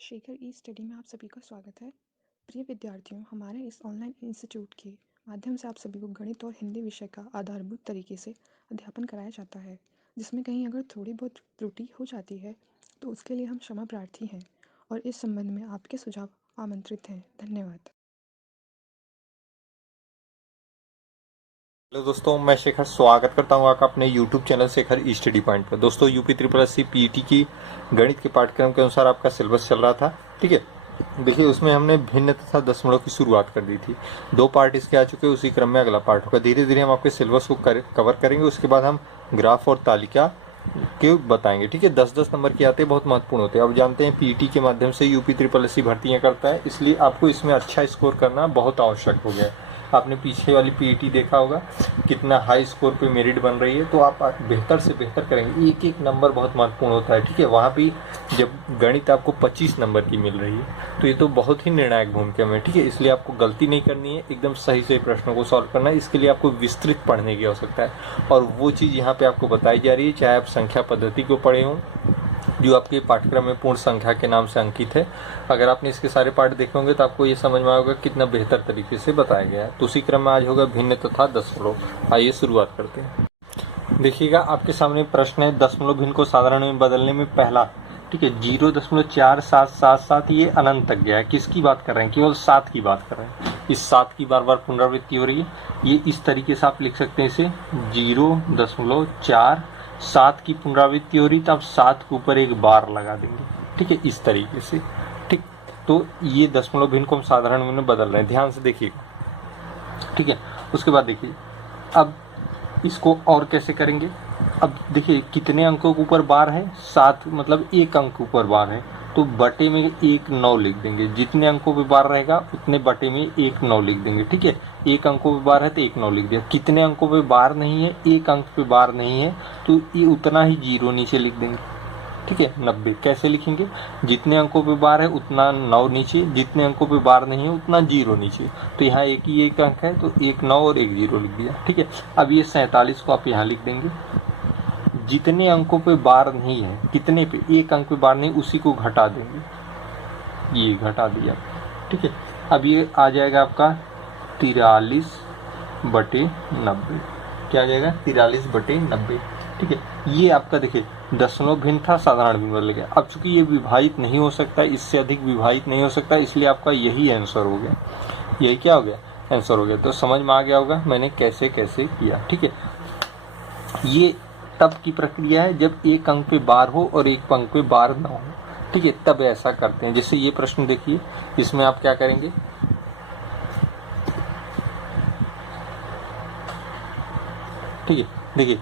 Shekhar e study में आप सभी का स्वागत है। प्रिय विद्यार्थियों, हमारे इस ऑनलाइन इंस्टीट्यूट के माध्यम से आप सभी को गणित और हिंदी विषय का आधारभूत तरीके से अध्यापन कराया जाता है, जिसमें कहीं अगर थोड़ी बहुत त्रुटि हो जाती है तो उसके लिए हम क्षमा प्रार्थी हैं और इस संबंध में आपके सुझाव आमंत्रित हैं। धन्यवाद। हेलो दोस्तों, मैं शेखर स्वागत करता हूं आपका अपने YouTube channel Shekhar e study point पर। दोस्तों, UP triple S C PET की गणित के पाठ्यक्रम के अनुसार आपका सिलेबस चल रहा था। ठीक है, देखिए उसमें हमने भिन्न तथा दशमलव की शुरुआत कर दी थी। 2 पार्ट इसके आ चुके हैं, उसी क्रम में अगला पार्ट होगा। धीरे धीरे हम आपके सिलेबस को कवर करेंगे। उसके बाद हम ग्राफ और तालिका के बताएंगे। ठीक है, 10-10 नंबर के आते हैं, बहुत महत्वपूर्ण होते हैं। अब जानते हैं पीईटी के माध्यम से यूपी ट्रिपल एस सी भर्तियां करता है, इसलिए आपको इसमें अच्छा स्कोर करना बहुत आवश्यक हो गया है। आपने पीछे वाली पीईटी देखा होगा, कितना हाई स्कोर पे मेरिट बन रही है, तो आप बेहतर से बेहतर करेंगे। एक एक नंबर बहुत महत्वपूर्ण होता है। ठीक है, वहाँ भी जब गणित आपको 25 नंबर की मिल रही है तो ये तो बहुत ही निर्णायक भूमिका में। ठीक है, इसलिए आपको गलती नहीं करनी है, एकदम सही से प्रश्नों को सॉल्व करना है। इसके लिए आपको विस्तृत पढ़ने की आवश्यकता है और वो चीज़ यहाँ पे आपको बताई जा रही है, चाहे आप संख्या पद्धति को पढ़े हों जो आपके पाठ्यक्रम में पूर्ण संख्या के नाम से अंकित है। अगर आपने इसके सारे पाठ देखे होंगे तो आपको ये समझ में आएगा कितना बेहतर तरीके से बताया गया है। तो उसी क्रम में आज होगा भिन्न तथा दशमलव। आइए शुरुआत करते हैं। देखिएगा, आपके सामने प्रश्न है दशमलव भिन्न को साधारण में बदलने में। पहला, ठीक है, 0.4777, ये अनंत तक गया है। किसकी बात कर रहे हैं? केवल 7 की बात कर रहे हैं। इस 7 की बार बार पुनरावृत्ति हो रही है। ये इस तरीके से आप लिख सकते हैं इसे 0.47 की पुनरावृत्ति हो रही, तो आप 7 के ऊपर एक बार लगा देंगे। ठीक है, इस तरीके से। ठीक, तो ये दशमलव भिन्न को हम साधारण में बदल रहे हैं, ध्यान से देखिएगा। ठीक है, उसके बाद देखिए अब इसको और कैसे करेंगे। अब देखिए कितने अंकों के ऊपर बार है? 7, मतलब 1 अंक ऊपर बार है, तो बटे में 1 9 लिख देंगे। जितने अंकों पे बार रहेगा उतने बटे में 1 9 लिख देंगे। ठीक है, 1 अंकों पे बार है तो 1 9 लिख दिया। कितने अंकों पे बार नहीं है? 1 अंक पे बार नहीं है, तो ये उतना ही 0 नीचे लिख देंगे। ठीक है, 90 कैसे लिखेंगे? जितने अंकों पे बार है उतना 9 नीचे, जितने अंकों पे बार नहीं है उतना 0 नीचे। तो यहाँ एक ही एक अंक है तो 1 9 और 1 0 लिख दिया। ठीक है, अब ये 47 को आप यहाँ लिख देंगे। जितने अंकों पे बार नहीं है, कितने पे? 1 अंक पे बार नहीं, उसी को घटा देंगे। ये घटा दिया। ठीक है, अब ये आ जाएगा आपका 43/90। क्या आ जाएगा? 43/90। ठीक है, ये आपका देखिए दशमलव भिन्न था, साधारण भिन्न बदल गया। अब चूंकि ये विभाजित नहीं हो सकता, इससे अधिक विभाजित नहीं हो सकता, इसलिए आपका यही आंसर हो गया। यही क्या हो गया? आंसर हो गया। तो समझ में आ गया होगा मैंने कैसे कैसे किया। ठीक है, ये तब की प्रक्रिया है जब 1 अंक पे बार हो और 1 अंक पे बार ना हो। ठीक है, तब ऐसा करते हैं। जैसे ये प्रश्न देखिए, इसमें आप क्या करेंगे? ठीक है, देखिए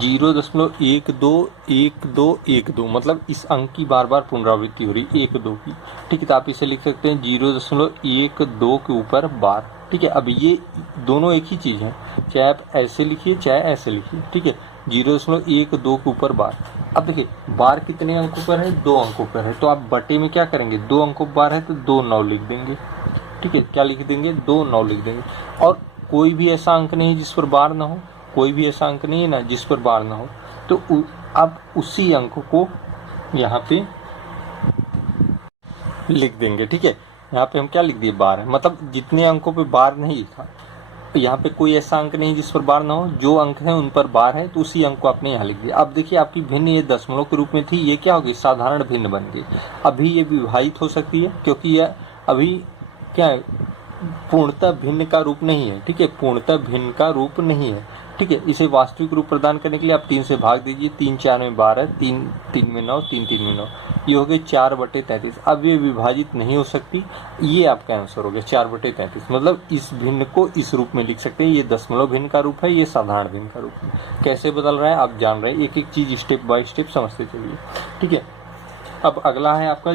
0.121212, मतलब इस अंक की बार बार पुनरावृत्ति हो रही 1 2 की। ठीक है, तो आप इसे लिख सकते हैं 0.12 के ऊपर बार। ठीक है, अब ये दोनों एक ही चीज है, चाहे आप ऐसे लिखिए चाहे ऐसे लिखिए। ठीक है, 0.12 के ऊपर बार। अब देखिए बार कितने अंकों पर है? 2 अंकों पर है, तो आप बटे में क्या करेंगे? 2 अंकों पर बार है तो 2 9 लिख देंगे। ठीक है, क्या लिख देंगे? 2 9 लिख देंगे। और कोई भी ऐसा अंक नहीं जिस पर बार ना हो, कोई भी ऐसा अंक नहीं है ना जिस पर बार ना हो, तो अब उसी अंक को यहाँ पे लिख देंगे। ठीक है, यहाँ पे हम क्या लिख दिए? बार है, मतलब जितने अंकों पे बार नहीं था, तो यहाँ पे कोई ऐसा अंक नहीं जिस पर बार ना हो। जो अंक है उन पर बार है, तो उसी अंक को आपने यहाँ लिख दिया। अब देखिए आपकी भिन्न ये दशमलव के रूप में थी, ये क्या होगी? साधारण भिन्न बन गई। अभी ये विभाजित हो सकती है क्योंकि यह अभी क्या है? पूर्णतः भिन्न का रूप नहीं है। ठीक है, पूर्णतः भिन्न का रूप नहीं है। ठीक है, इसे वास्तविक रूप प्रदान करने के लिए आप 3 से भाग दीजिए। 3 4 में 12, 3 3 में 9, 3 3 में 9, ये हो गए 4/33। अब ये विभाजित नहीं हो सकती, ये आपका आंसर हो गया 4/33। मतलब इस भिन्न को इस रूप में लिख सकते हैं। ये दशमलव भिन्न का रूप है, ये साधारण भिन्न का रूप है। कैसे बदल रहा है आप जान रहे हैं, एक एक चीज स्टेप बाय स्टेप समझते चलिए। ठीक है, अब अगला है आपका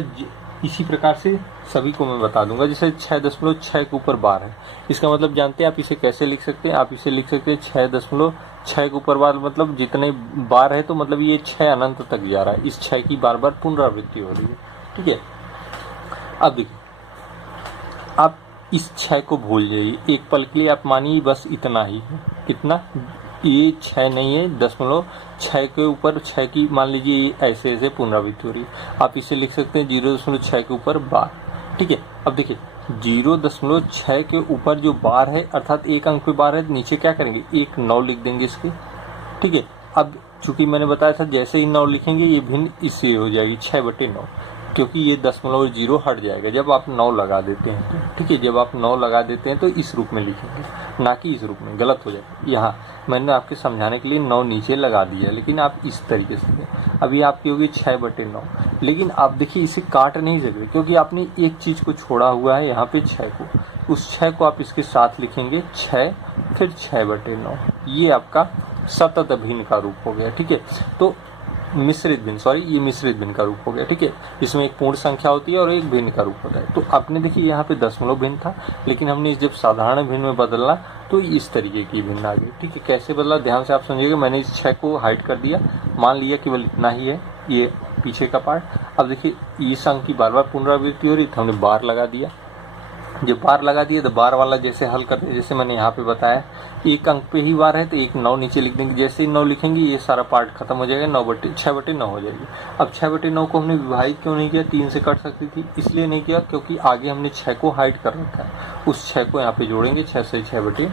इसी प्रकार से सभी को मैं बता दूंगा। जैसे 6.6 के ऊपर बार है, इसका मतलब जानते हैं आप इसे कैसे लिख सकते हैं? आप इसे लिख सकते हैं 6.6 के ऊपर बार, मतलब जितने बार है, तो मतलब ये 6 अनंत तक जा रहा है। इस 6 की बार बार पुनरावृत्ति हो रही है। ठीक है, अब देखिए आप इस 6 को भूल जाइए एक पल के लिए। आप मानिए बस इतना ही है। कितना? ये 6 नहीं है, 0.6 के ऊपर 6 की मान लीजिए ये ऐसे ऐसे पुनरावृत्ति हो रही है। आप इसे लिख सकते हैं 0.6 के ऊपर बार। ठीक है, अब देखिए 0.6 के ऊपर जो बार है अर्थात एक अंक पे बार है, नीचे क्या करेंगे, एक 9 लिख देंगे इसके। ठीक है, अब चूंकि मैंने बताया था जैसे ही 9 लिखेंगे ये भिन्न इससे हो जाएगी 6/9, क्योंकि ये 0.0 हट जाएगा जब आप 9 लगा देते हैं तो। ठीक है, जब आप 9 लगा देते हैं तो इस रूप में लिखेंगे, ना कि इस रूप में, गलत हो जाएगा। यहाँ मैंने आपके समझाने के लिए 9 नीचे लगा दिया, लेकिन आप इस तरीके से, अभी आपकी होगी 6/9। लेकिन आप देखिए इसे काट नहीं सकते क्योंकि आपने एक चीज को छोड़ा हुआ है यहाँ पे 6 को, उस 6 को आप इसके साथ लिखेंगे 6 फिर 6/9, ये आपका सतत भिन्न का रूप हो गया। ठीक है, तो मिश्रित भिन्न, सॉरी ये मिश्रित भिन्न का रूप हो गया। ठीक है, इसमें एक पूर्ण संख्या होती है और एक भिन्न का रूप होता है। तो आपने देखिए यहाँ पे दशमलव भिन्न था, लेकिन हमने जब साधारण भिन्न में बदलना तो इस तरीके की भिन्न आ गई। ठीक है, कैसे बदला ध्यान से आप समझिएगा। मैंने इस 6 को हाइड कर दिया, मान लिया केवल इतना ही है ये पीछे का पार्ट। अब देखिए इस अंक की बार बार पुनरावृत्ति हो रही तो हमने बार लगा दिया। जब बार लगा दिया तो बार वाला जैसे हल करते, जैसे मैंने यहाँ पे बताया एक अंक पे ही बार है तो एक 9 नीचे लिख देंगे। जैसे ही 9 लिखेंगे ये सारा पार्ट खत्म हो जाएगा, 6/9 हो जाएगी। अब 6/9 को हमने विभाजित क्यों नहीं किया, 3 से कट सकती थी, इसलिए नहीं किया क्योंकि आगे हमने 6 को हाइड कर रखा है, उस 6 को यहाँ पे जोड़ेंगे, 6 से 6/9।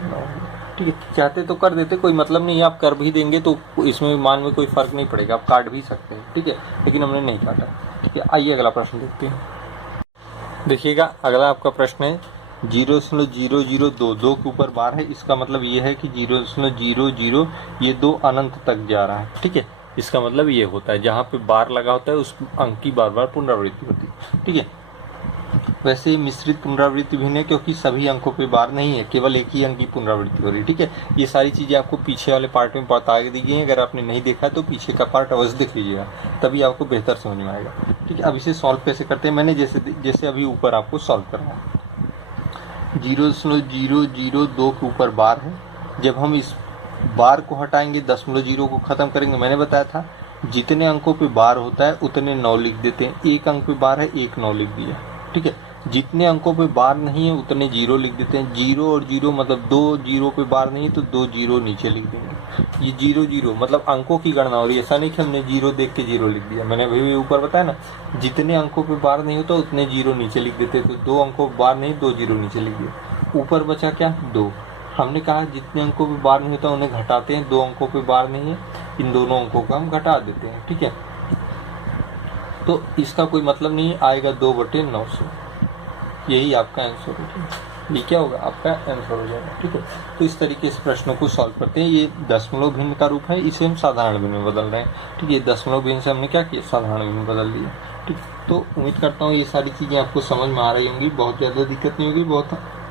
ठीक है, चाहते तो कर देते, कोई मतलब नहीं, आप कर भी देंगे तो इसमें मान में कोई फर्क नहीं पड़ेगा, आप काट भी सकते हैं। ठीक है, लेकिन हमने नहीं काटा। ठीक है, आइए अगला प्रश्न देखते हैं। देखिएगा अगला आपका प्रश्न है 0.0022 के ऊपर बार है, इसका मतलब ये है कि 0.00 ये 2 अनंत तक जा रहा है। ठीक है, इसका मतलब ये होता है जहाँ पे बार लगा होता है उस अंक की बार बार पुनरावृत्ति होती है। ठीक है, वैसे ही मिश्रित पुनरावृत्ति भिन्न है क्योंकि सभी अंकों पे बार नहीं है, केवल एक ही अंक की पुनरावृत्ति हो रही है। ठीक है, ये सारी चीजें आपको पीछे वाले पार्ट में बता दी गई हैं, अगर आपने नहीं देखा तो पीछे का पार्ट अवश्य देख लीजिएगा, तभी आपको बेहतर समझ में आएगा। ठीक है, अब इसे सॉल्व कैसे करते हैं, मैंने जैसे अभी ऊपर आपको सॉल्व करना 0.002 के ऊपर बार है, जब हम इस बार को हटाएंगे 0.0 को खत्म करेंगे, मैंने बताया था जितने अंकों पे बार होता है उतने 9 लिख देते हैं, एक अंक पे बार है एक 9 लिख दिया। ठीक है, जितने अंकों पे बार नहीं है उतने 0 लिख देते हैं, 0 और 0 मतलब 2 0 पे बार नहीं है तो 2 0 नीचे लिख देंगे। ये 0 0 मतलब अंकों की गणना हो रही है, ऐसा नहीं कि हमने 0 देख के 0 लिख दिया। मैंने अभी ऊपर बताया ना, जितने अंकों पे बार नहीं होता उतने 0 नीचे लिख देते, तो 2 अंकों पे बार नहीं 2 0 नीचे लिख दिया। ऊपर बचा क्या 2, हमने कहा जितने अंकों पे बार नहीं होता उन्हें घटाते हैं, 2 अंकों पे बार नहीं है इन दोनों अंकों को हम घटा देते हैं। ठीक है, तो इसका कोई मतलब नहीं है, आएगा 2/900, यही आपका आंसर हो जाएगा। ये क्या होगा, आपका आंसर हो जाएगा। ठीक है, तो इस तरीके से प्रश्नों को सॉल्व करते हैं। ये दशमलव भिन्न का रूप है, इसे हम साधारण भिन्न में बदल रहे हैं। ठीक है, दशमलव भिन्न से हमने क्या किया, साधारण भिन्न में बदल दिया। ठीक, तो उम्मीद करता हूँ ये सारी चीजें आपको समझ में आ रही होंगी, बहुत ज्यादा दिक्कत नहीं होगी, बहुत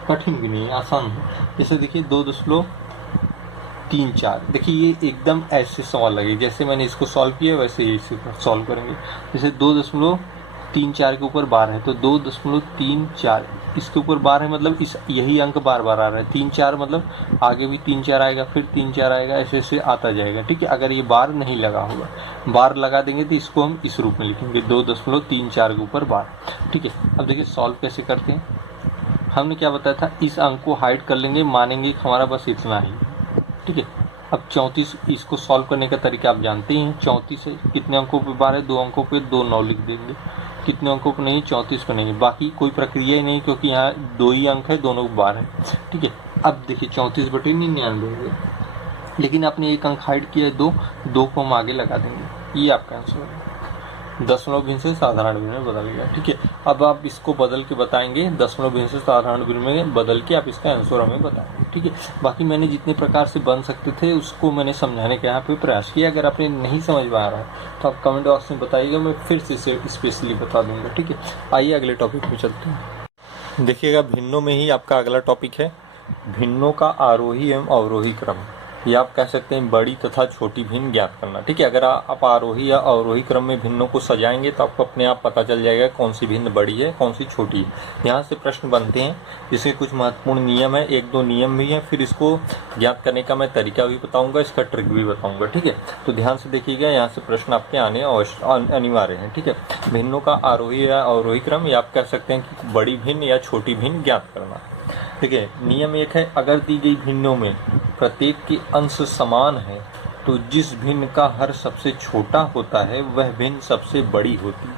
कठिन भी नहीं है, आसान है। जैसे देखिए 2.34, देखिए ये एकदम ऐसे सवाल लगे, जैसे मैंने इसको सॉल्व किया वैसे ही इसे सॉल्व करेंगे। जैसे 2.34 के ऊपर बार है तो 2.34 इसके ऊपर बार है, मतलब इस यही अंक बार बार आ रहा है, 3 4 मतलब आगे भी 3 4 आएगा, फिर 3 4 आएगा, ऐसे ऐसे आता जाएगा। ठीक है, अगर ये बार नहीं लगा होगा, बार लगा देंगे तो इसको हम इस रूप में लिखेंगे 2.34 के ऊपर बार। ठीक है, अब देखिए सॉल्व कैसे करते हैं। हमने क्या बताया था, इस अंक को हाइड कर लेंगे, मानेंगे कि हमारा बस इतना ही। ठीक है, अब 34 इसको सॉल्व करने का तरीका आप जानते ही हैं। 34 है, कितने अंकों पे बार है, 2 अंकों पे 2 9 लिख देंगे, कितने अंकों पे नहीं, 34 पे नहीं, बाकी कोई प्रक्रिया ही नहीं क्योंकि यहाँ 2 ही अंक है, दोनों बार है। ठीक है, अब देखिए 34/99, लेकिन आपने एक अंक हाइड किया है 2 को हम आगे लगा देंगे, ये आपका आंसर है। दशमलव भिन्न से साधारण भिन्न में बदल गया। ठीक है, अब आप इसको बदल के बताएंगे, दशमलव भिन्न से साधारण भिन्न में बदल के आप इसका आंसर हमें बताएंगे। ठीक है, बाकी मैंने जितने प्रकार से बन सकते थे उसको मैंने समझाने का यहाँ पे प्रयास किया। अगर आपने नहीं समझ में आ रहा है तो आप कमेंट बॉक्स में बताइएगा, मैं फिर से इसे स्पेशली बता दूंगा। ठीक है, आइए अगले टॉपिक पे चलते हैं। देखिएगा भिन्नों में ही आपका अगला टॉपिक है भिन्नों का आरोही एवं अवरोही क्रम, या आप कह सकते हैं बड़ी तथा छोटी भिन्न ज्ञात करना। ठीक है, अगर आप आरोही या अवरोही क्रम में भिन्नों को सजाएंगे तो आपको अपने आप पता चल जाएगा कौन सी भिन्न बड़ी है कौन सी छोटी है। यहाँ से प्रश्न बनते हैं, जिसके कुछ महत्वपूर्ण नियम है, 1-2 नियम भी हैं, फिर इसको ज्ञात करने का मैं तरीका भी बताऊंगा, इसका ट्रिक भी बताऊंगा। ठीक है, तो ध्यान से देखिएगा, यहाँ से प्रश्न आपके आने अनिवार्य है। ठीक है, भिन्नों का आरोही या अवरोही क्रम, या आप कह सकते हैं कि बड़ी भिन्न या छोटी भिन्न ज्ञात करना। ठीक है, नियम 1 है, अगर दी गई भिन्नों में प्रत्येक के अंश समान है तो जिस भिन्न का हर सबसे छोटा होता है वह भिन्न सबसे बड़ी होती है।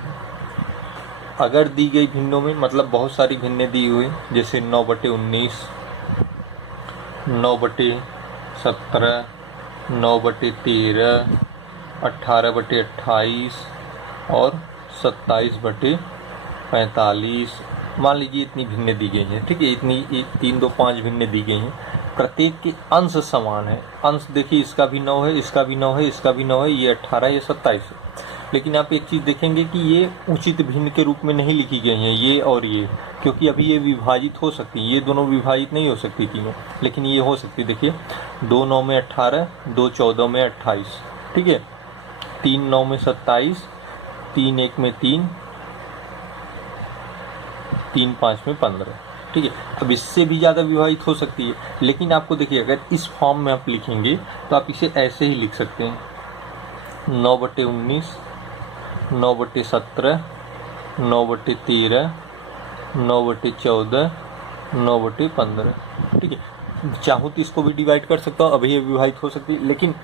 अगर दी गई भिन्नों में, मतलब बहुत सारी भिन्नें दी हुई, जैसे 9/19, 9/17, 9/13, 18/28 और 27/45, मान लीजिए इतनी भिन्नें दी गई हैं। ठीक है, इतनी 3, 2, 5 भिन्नें दी गई हैं। प्रत्येक के अंश समान है। अंश देखिए, इसका भी 9 है, इसका भी 9 है, इसका भी 9 है, ये 18, ये 27 है। लेकिन आप एक चीज़ देखेंगे कि ये उचित भिन्न के रूप में नहीं लिखी गई हैं, ये और ये, क्योंकि अभी ये विभाजित हो सकती है। ये दोनों विभाजित नहीं हो सकती तीनों, लेकिन ये हो सकती। देखिए 2 9 में 18, 2 14 में 28, ठीक है, 3 9 में 27, 3 1 में 3, 3 5 में 15, ठीक है। अब इससे भी ज़्यादा विभाजित हो सकती है, लेकिन आपको देखिए अगर इस फॉर्म में आप लिखेंगे तो आप इसे ऐसे ही लिख सकते हैं, 9/19, 9/17, 9/13, 9/14, 9/15, ठीक है। चाहूँ तो इसको भी डिवाइड कर सकता हूँ, अभी ये विभाजित हो सकती है, लेकिन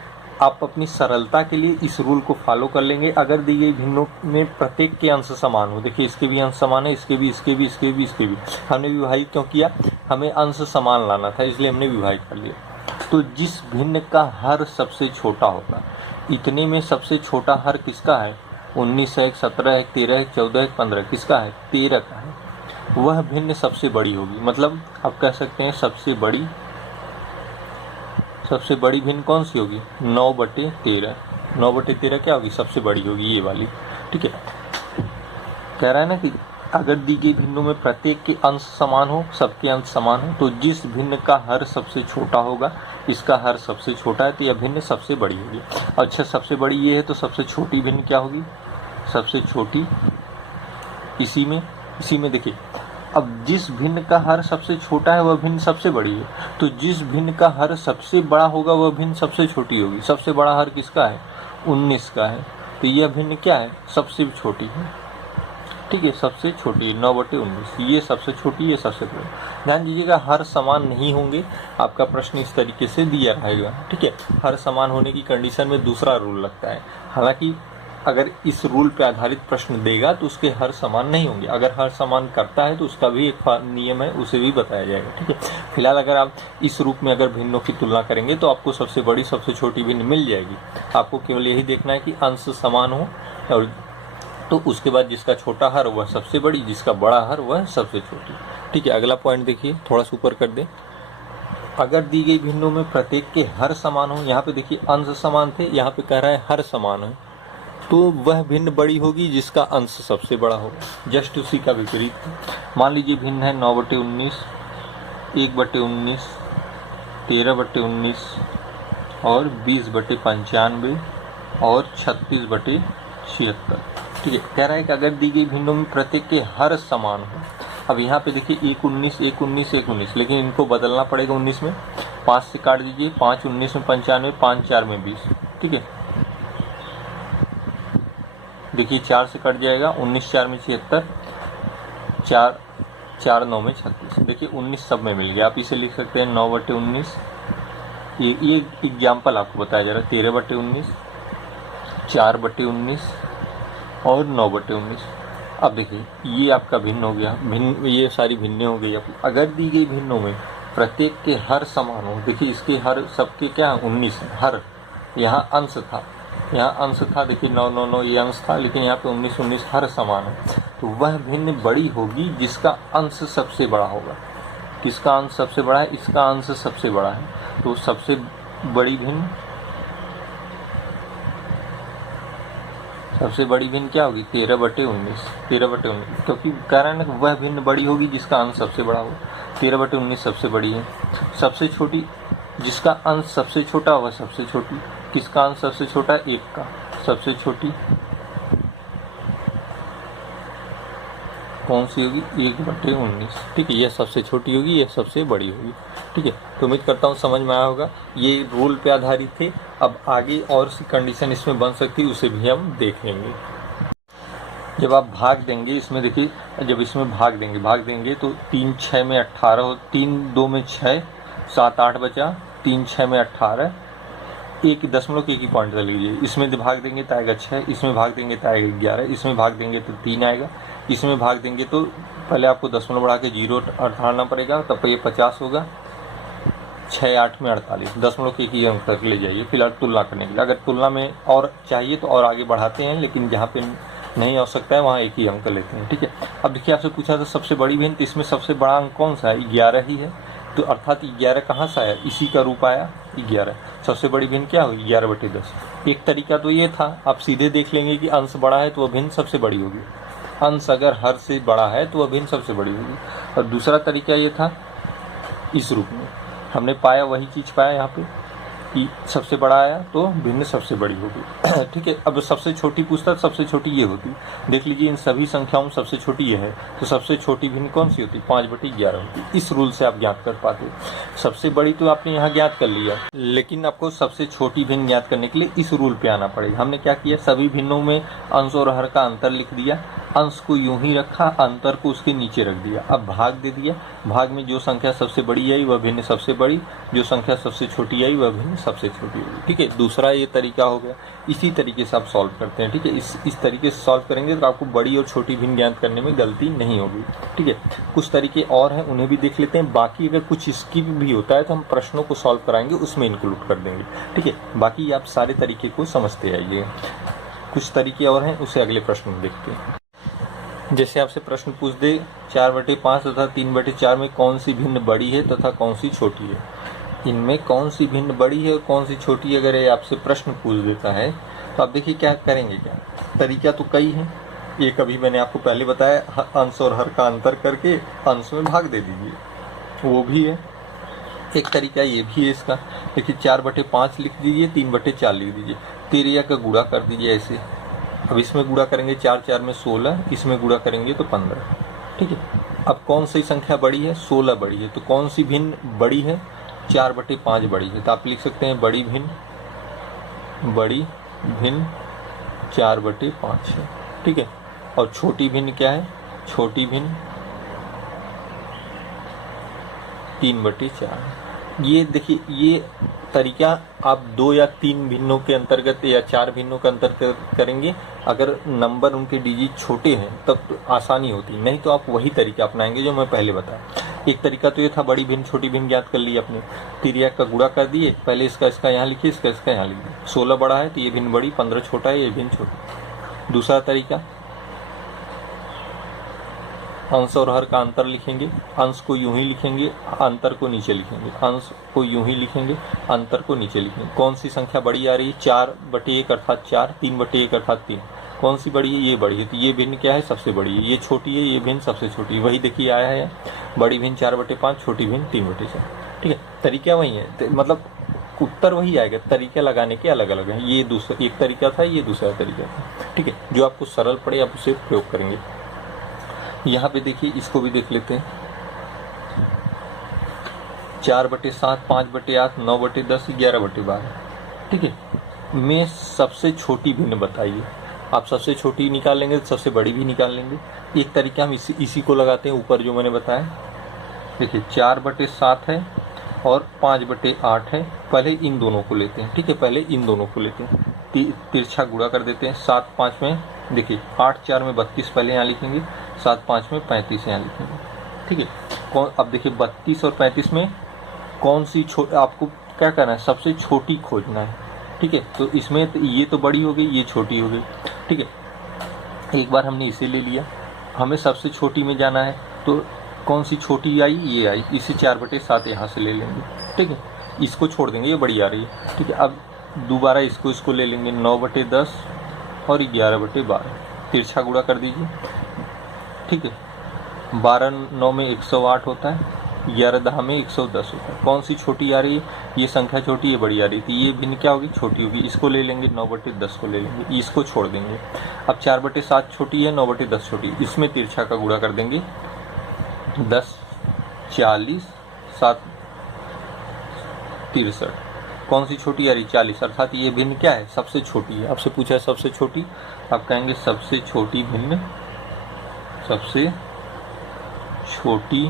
आप अपनी सरलता के लिए इस रूल को फॉलो कर लेंगे। अगर दी गई भिन्नों में प्रत्येक के अंश समान हो, देखिए इसके भी अंश समान है, इसके भी, इसके भी, इसके भी, इसके भी, हमने विभाजित क्यों किया? हमें अंश समान लाना था, इसलिए हमने विभाजित कर लिया। तो जिस भिन्न का हर सबसे छोटा होगा, इतने में सबसे छोटा हर किसका है? 19 है, 17 है, 13 है, 14 है, 15, किसका है? 13 का है। वह भिन्न सबसे बड़ी होगी, मतलब आप कह सकते हैं सबसे बड़ी भिन्न कौन सी होगी? 9/13। 9/13 क्या होगी? सबसे बड़ी होगी, ये वाली, ठीक है। कह रहा है ना कि अगर दी गई भिन्नों में प्रत्येक के अंश समान हो, सबके अंश समान हो, तो जिस भिन्न का हर सबसे छोटा होगा, इसका हर सबसे छोटा है तो यह भिन्न सबसे बड़ी होगी। अच्छा, सबसे बड़ी ये है तो सबसे छोटी भिन्न क्या होगी? सबसे छोटी इसी में देखिए, अब जिस भिन्न का हर सबसे छोटा है वह भिन्न सबसे बड़ी है, तो जिस भिन्न का हर सबसे बड़ा होगा वह भिन्न सबसे छोटी होगी। सबसे बड़ा हर किसका है? 19 का है, तो यह भिन्न क्या है? सबसे छोटी है, ठीक है, सबसे छोटी 9/19, ये सबसे छोटी, ये सबसे बड़ी। ध्यान दीजिएगा, हर समान नहीं होंगे, आपका प्रश्न इस तरीके से दिया रहेगा, ठीक है। हर समान होने की कंडीशन में दूसरा रूल लगता है। हालांकि अगर इस रूल पे आधारित प्रश्न देगा तो उसके हर समान नहीं होंगे। अगर हर समान करता है तो उसका भी एक नियम है, उसे भी बताया जाएगा, ठीक है। फिलहाल अगर आप इस रूप में अगर भिन्नों की तुलना करेंगे तो आपको सबसे बड़ी, सबसे छोटी भिन्न मिल जाएगी। आपको केवल यही देखना है कि अंश समान हो, और तो उसके बाद जिसका छोटा हर वह सबसे बड़ी, जिसका बड़ा हर वह सबसे छोटी, ठीक है। अगला पॉइंट देखिए, थोड़ा सा ऊपर कर दें। अगर दी गई भिन्नों में प्रत्येक के हर समान हो, यहाँ पे देखिए अंश समान थे, यहाँ पे कह रहा है हर समान है, तो वह भिन्न बड़ी होगी जिसका अंश सबसे बड़ा होगा। जस्ट उसी का विपरीत, मान लीजिए भिन्न है 9/19, 1/19, 13/19 और 20/95 और 36/76, ठीक है। कह रहा है कि अगर दी गई भिन्नों में प्रत्येक के हर समान हो। अब यहाँ पे देखिए 1/19, 1/19, 1/19, लेकिन इनको बदलना पड़ेगा 19 में। 5 से काट दीजिए, 5 19 में 95, 5 4 में 20, ठीक है। देखिए 4 से कट जाएगा, 19 4 में 76, 4 4 9 में 36। देखिए 19 सब में मिल गया। आप इसे लिख सकते हैं 9/19, ये एग्जाम्पल आपको बताया जा रहा है, 13/19, 4/19 और 9/19। अब देखिए ये आपका भिन्न हो गया, भिन्न, ये सारी भिन्नें हो गई। अगर दी गई भिन्नों में प्रत्येक के हर समान हो, देखिए इसके हर सबके क्या है? 19 हर, यहाँ अंश था, देखिए 9 9 9 ये अंश था, लेकिन यहाँ पे 19 19 हर समान है, तो वह भिन्न बड़ी होगी जिसका अंश सबसे बड़ा होगा। किसका अंश सबसे बड़ा है? इसका अंश सबसे बड़ा है, तो सबसे बड़ी भिन्न क्या होगी? 13/19, 13/19, क्योंकि कारण वह भिन्न बड़ी होगी जिसका अंश सबसे बड़ा हो। 13/19 सबसे बड़ी है। सबसे छोटी, जिसका अंश सबसे छोटा होगा सबसे छोटी। किसका अंश सबसे छोटा है? 1 का। सबसे छोटी कौन सी होगी? 1/19, ठीक है। यह सबसे छोटी होगी, यह सबसे बड़ी होगी, ठीक है। तो उम्मीद करता हूँ समझ में आया होगा। ये रूल पे आधारित थे। अब आगे और सी कंडीशन इसमें बन सकती है, उसे भी हम देख लेंगे। जब आप भाग देंगे इसमें, देखिए जब इसमें भाग देंगे तो 3 6 में 18 हो, 3 2 में 6, 7 8 बचा, 3 6 में 18, 1.1 पॉइंट कर लीजिए। इसमें भाग देंगे तो आएगा 6, इसमें भाग देंगे तो आएगा 11, इसमें भाग देंगे तो 3 आएगा, इसमें भाग देंगे तो पहले आपको दशमलव बढ़ा के 0 अड़ाना पड़ेगा, तब ये 50 होगा। 6 8 में 48, 1.1 अंक तक ले जाइए फिलहाल तुलना करने के लिए। अगर तुलना में और चाहिए तो और आगे बढ़ाते हैं, लेकिन जहाँ पे नहीं हो सकता है वहाँ एक ही अंक लेते हैं। ठीक है, अब देखिए आपसे पूछा था सबसे बड़ी भिन्न, तो इसमें सबसे बड़ा अंक कौन सा है? 11 ही है। तो अर्थात 11 कहाँ से आया? इसी का रूप आया 11। सबसे बड़ी भिन्न क्या होगी? 11/10। एक तरीका तो ये था, आप सीधे देख लेंगे कि अंश बड़ा है तो वह भिन्न सबसे बड़ी होगी। अंश अगर हर से बड़ा है तो वह भिन्न सबसे बड़ी होगी। और दूसरा तरीका ये था, इस रूप में हमने पाया, वही चीज पाया यहाँ पे कि सबसे बड़ा आया तो भिन्न सबसे बड़ी होगी। ठीक है, अब सबसे छोटी पूछता है, सबसे छोटी ये होती। देख लीजिए इन सभी संख्याओं में सबसे छोटी ये है, तो सबसे छोटी भिन्न कौन सी होती? 5/11 होती। इस रूल से आप ज्ञात कर पाते। सबसे बड़ी तो आपने यहाँ ज्ञात कर लिया, लेकिन आपको सबसे छोटी भिन्न ज्ञात करने के लिए इस रूल पे आना पड़ेगा। हमने क्या किया, सभी भिन्नों में अंश और हर का अंतर लिख दिया, अंश को यूं ही रखा, अंतर को उसके नीचे रख दिया। अब भाग दे दिया, भाग में जो संख्या सबसे बड़ी आई वह भिन्न सबसे बड़ी, जो संख्या सबसे छोटी आई वह भिन्न सबसे छोटी होगी। ठीक है, दूसरा ये तरीका हो गया। इसी तरीके से आप सॉल्व करते हैं। ठीक है, इस तरीके से सॉल्व करेंगे तो आपको बड़ी और छोटी भिन्न ज्ञात करने में गलती नहीं होगी। ठीक है, कुछ तरीके और हैं, उन्हें भी देख लेते हैं। बाकी अगर कुछ इसकी भी होता है तो हम प्रश्नों को सॉल्व कराएंगे, उसमें इंक्लूड कर देंगे। ठीक है, बाकी आप सारे तरीके को समझते आइए। कुछ तरीके और हैं, उसे अगले प्रश्न में देखते हैं। जैसे आपसे प्रश्न पूछ दे 4/5 तथा 3/4 में कौन सी भिन्न बड़ी है तथा कौन सी छोटी है, इनमें कौन सी भिन्न बड़ी है और कौन सी छोटी है, अगर ये आपसे प्रश्न पूछ देता है तो आप देखिए क्या करेंगे। क्या तरीका तो कई है, एक अभी मैंने आपको पहले बताया, अंश और हर का अंतर करके अंश में भाग दे दीजिए, वो भी है। एक तरीका ये भी है इसका, देखिए 4/5 लिख दीजिए, 3/4 लिख दीजिए, 13 का गुणा कर दीजिए ऐसे। अब इसमें गुणा करेंगे 4 4 में 16, इसमें गुणा करेंगे तो 15। ठीक है, अब कौन सी संख्या बड़ी है? 16 बड़ी है। तो कौन सी भिन्न बड़ी है? 4/5 बड़ी है। तो आप लिख सकते हैं बड़ी भिन्न 4/5 है। ठीक है, और छोटी भिन्न क्या है? छोटी भिन्न 3/4। ये देखिए, ये तरीका आप 2 या 3 भिन्नों के अंतर्गत या 4 भिन्नों के अंतर्गत करेंगे। अगर नंबर उनके डिजिट छोटे हैं तब तो आसानी होती, नहीं तो आप वही तरीका अपनाएंगे जो मैं पहले बताया। एक तरीका तो ये था, बड़ी भिन्न छोटी भिन्न ज्ञात कर ली आपने, 13 का गुणा कर दिए, पहले इसका यहाँ लिखिए, इसका यहाँ लिखिए। 16 बड़ा है तो ये भिन्न बड़ी, 15 छोटा है, ये भिन्न छोटी। दूसरा तरीका, अंश और हर का अंतर लिखेंगे, अंश को यूं ही लिखेंगे, अंतर को नीचे लिखेंगे, अंश को यूं ही लिखेंगे, अंतर को नीचे लिखेंगे। कौन सी संख्या बड़ी आ रही है? 4/1 अर्थात 4, 3/1 अर्थात 3। कौन सी बड़ी है? ये बड़ी है, तो ये भिन्न क्या है? सबसे बड़ी है। ये छोटी है, ये भिन्न सबसे छोटी है। वही देखिए आया है, बड़ी भिन्न 4/5, छोटी भिन्न 3/4। ठीक है, तरीका वही है, मतलब उत्तर वही आएगा, तरीके लगाने के अलग अलग है। ये दूसरा एक तरीका था, ये दूसरा तरीका था। ठीक है, जो आपको सरल पड़े आप उसे प्रयोग करेंगे। यहाँ पे देखिए, इसको भी देख लेते हैं। 4/7, 5/8, 9/10, 11/12। ठीक है, में सबसे छोटी भिन्न बताइए। आप सबसे छोटी निकाल लेंगे तो सबसे बड़ी भी निकाल लेंगे। एक तरीका हम इसी को लगाते हैं, ऊपर जो मैंने बताया। देखिए 4/7 है और 5/8 है। पहले इन दोनों को लेते हैं। ठीक है, पहले इन दोनों को लेते हैं, तिरछा गुणा कर देते हैं। 7 5 में देखिए 8 4 में 32 पहले यहाँ लिखेंगे, 7 5 में 35 यहाँ लिखेंगे। ठीक है, अब देखिए 32 और 35 में कौन सी आपको क्या करना है? सबसे छोटी खोजना है। ठीक है, तो इसमें तो ये तो बड़ी हो गई, ये छोटी हो गई। ठीक है, एक बार हमने इसे ले लिया, हमें सबसे छोटी में जाना है, तो कौन सी छोटी आई? ये आई, इसे 4/7 यहाँ से ले लेंगे। ठीक है, इसको छोड़ देंगे, ये बड़ी आ रही है। ठीक है, अब दोबारा इसको ले लेंगे, 9/10 और 11/12, तिरछा गुणा कर दीजिए। ठीक है, 12 9 में 108 होता है, 11 10 में 110 होता है। कौन सी छोटी आ रही है? ये संख्या छोटी, ये बड़ी आ रही थी, ये भिन्न क्या होगी? छोटी होगी। इसको ले लेंगे, 9/10 को ले लेंगे, इसको छोड़ देंगे। अब 4/7 छोटी है, 9/10 छोटी, इसमें तिरछा का गुणा कर देंगे, 10 40 7 63। कौन सी छोटी आ रही? 40, अर्थात ये भिन्न क्या है? सबसे छोटी है। आपसे पूछा है सबसे छोटी, आप कहेंगे सबसे छोटी भिन्न, सबसे छोटी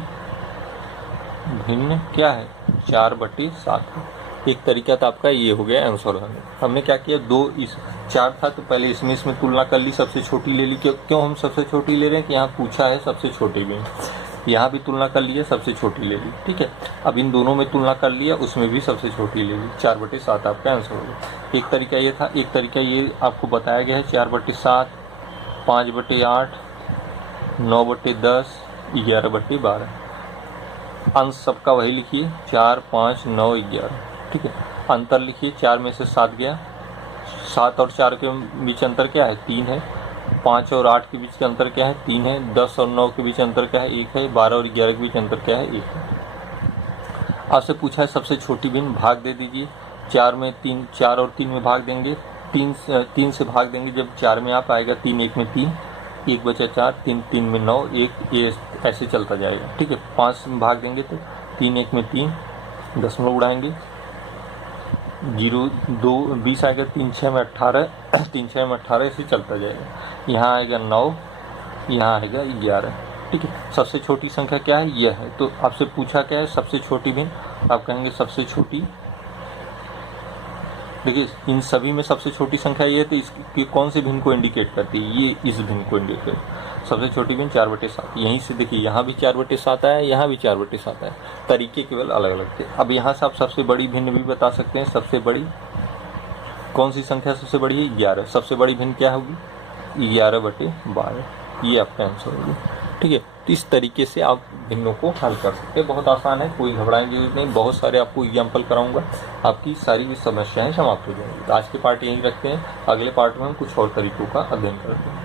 भिन्न क्या है? 4/7। एक तरीका तो आपका ये हो गया आंसर होने। हमने क्या किया, 2 इस 4 था तो पहले इसमें तुलना कर ली, सबसे छोटी ले ली। क्यों हम सबसे छोटी ले रहे हैं कि यहाँ पूछा है सबसे छोटी भी, यहाँ भी तुलना कर लिया, सबसे छोटी ले ली। ठीक है, अब इन दोनों में तुलना कर लिया, उसमें भी सबसे छोटी ले ली। 4/7 आपका आंसर होगा। एक तरीका ये था, एक तरीका ये आपको बताया गया है 4/7, 5/8, 9/10, 11/12। अंश सबका वही लिखिए 4, 5, 9, 11। ठीक है, अंतर लिखिए, 4 में से 7 गया, 7 और 4 के बीच अंतर क्या है, 3 है। 5 और 8 के बीच का अंतर क्या है, 3 है। 10 और 9 के बीच अंतर क्या है, 1 है। 12 और 11 के बीच अंतर क्या है, 1 है। आपसे पूछा है सबसे छोटी भिन्न, भाग दे दीजिए। 4 में 3, 4 और 3 में भाग देंगे, 3 से भाग देंगे जब 4 में आप आएगा, 3 1 में 3, 1 बचा 4, 3 3 में 9, 1, ये ऐसे चलता जाएगा। ठीक है, 5 में भाग देंगे तो 3 1 में 3, दशमलव उड़ाएंगे, 0 2 20 आएगा, 3 6 में 18, 3 6 में 18, ऐसे चलता जाएगा। यहाँ आएगा 9, यहाँ आएगा 11। ठीक है, सबसे छोटी संख्या क्या है, यह है। तो आपसे पूछा क्या है, सबसे छोटी भिन्न, आप कहेंगे सबसे छोटी। देखिए इन सभी में सबसे छोटी संख्या ये है, तो इसकी कौन सी भिन्न को इंडिकेट करती है, ये इस भिन्न को इंडिकेट। सबसे छोटी भिन्न 4/7। यहीं से देखिए यहाँ भी 4/7 आया, यहाँ भी 4/7 आया, तरीके केवल अलग अलग थे। अब यहाँ से आप सबसे बड़ी भिन्न भी बता सकते हैं। सबसे बड़ी कौन सी संख्या सबसे बड़ी है, 11। सबसे बड़ी भिन्न क्या होगी, 11/12। ये आपका आंसर होगी। ठीक है, तो इस तरीके से आप भिन्नों को हल कर सकते हैं। बहुत आसान है, कोई घबराने की जरूरत नहीं। बहुत सारे आपको एग्जाम्पल कराऊंगा, आपकी सारी समस्याएं समाप्त हो जाएंगी। तो आज के पार्ट यहीं रखते हैं, अगले पार्ट में हम कुछ और तरीकों का अध्ययन करते हैं।